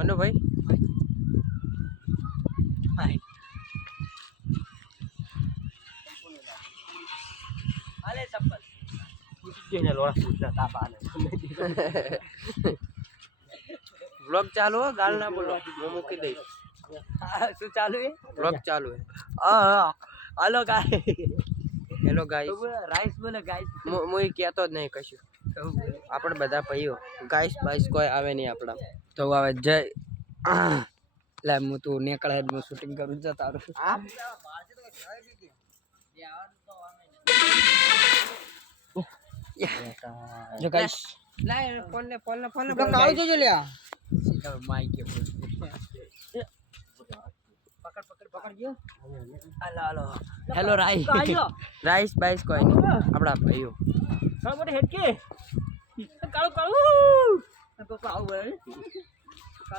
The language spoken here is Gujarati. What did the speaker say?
મનુભાઈ હાલે ચપ્પલ ને લોડા તાપા ને વ્લોગ ચાલુ હો ગાલ ના બોલો હું મૂકી દઈશ શું ચાલુ છે વ્લોગ ચાલુ હે હાલો ગાય હેલો ગાઈસ રાઈસ બોલે ગાઈસ હું કહેતો જ નહીં કશું આપણે બધા ભાઈઓ ગાઈસ બાઈસ કોઈ આવે નહીં આપણા તો હવે જય લે હું તું નીકળે હું શૂટિંગ કરું જ તારું જો ગાઈસ લાય ફોન ને કાવ જોજો લ્યા સીધા માઈક કે પકડ ગયો હાલો હેલો રાઈસ બાઈસ કોઈ નહીં આપણા ભાઈઓ કાળો મોટે હેડ કે કાળો તો આવ